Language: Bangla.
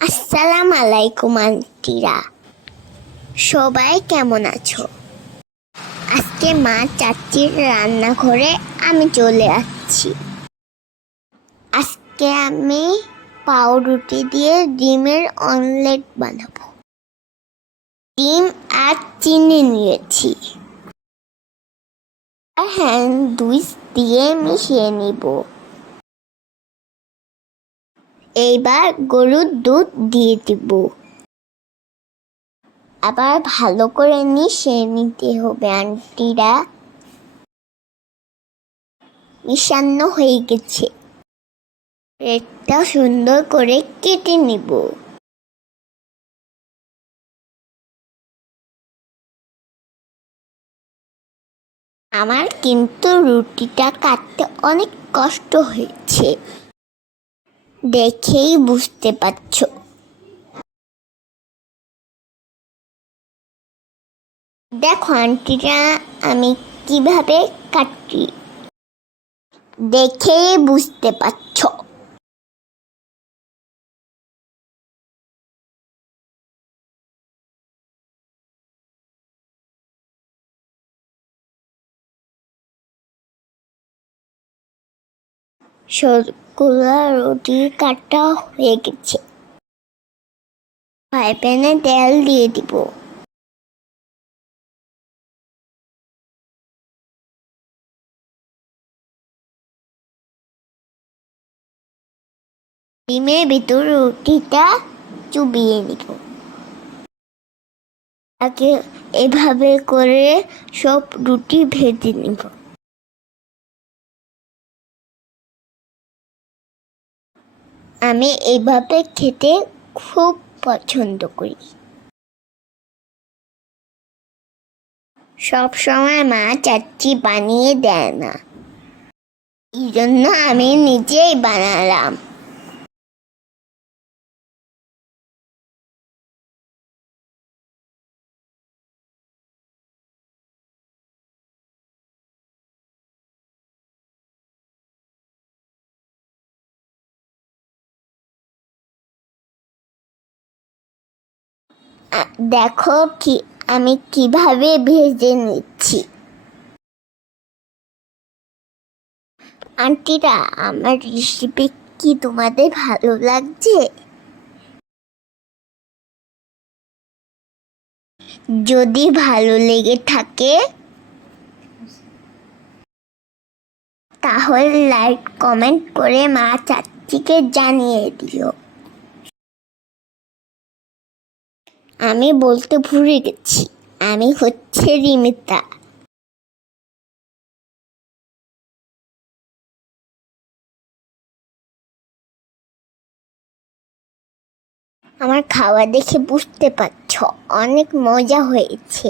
আসসালামু আলাইকুম আন্টিরা, সবাই কেমন আছো? আজকে মা চাচির রান্নাঘরে আমি চলে আসছি। আজকে আমি পাউরুটি দিয়ে ডিমের অমলেট বানাবো। ডিম আর চিনি নিয়েছি, আর হ্যান্ড উইস্ক দিয়ে মিশিয়ে নিব। এইবার গরুর দুধ দিয়ে দিব, আবার ভালো করে মিশিয়ে নিতে হবে আন্টিরা। মিশানো হয়ে গেছে, ব্রেডটা সুন্দর করে কেটে নিব। আমার কিন্তু রুটিটা কাটতে অনেক কষ্ট হয়েছে, দেখেই বুঝতে পারছো। দেখো আন্টিরা, আমি কিভাবে কাটি, দেখেই বুঝতে পারছো। সবগুলো রুটি কাটা হয়ে গেছে। ফ্রাই প্যানে তেল দিয়ে দিব। ডিমের ভিতর রুটিটা চুবিয়ে নিব। আগে এভাবে করে সব রুটি ভেজে নিব। আমি এইভাবে খেতে খুব পছন্দ করি। সব সময় মা চাচ্চি বানিয়ে দেয় না, এই জন্য আমি নিজেই বানালাম। দেখো কি আমি কিভাবে ভেজে নিচ্ছি। আন্টিরা, আমার রেসিপি কি তোমাদের ভালো লাগছে? যদি ভালো লেগে থাকে তাহলে লাইক কমেন্ট করে মা চাচিকে জানিয়ে দিও। আমি বলতে ভুলে গেছি, আমি হচ্ছে রিমিতা। আমার খাওয়া দেখে বুঝতে পারছো অনেক মজা হয়েছে।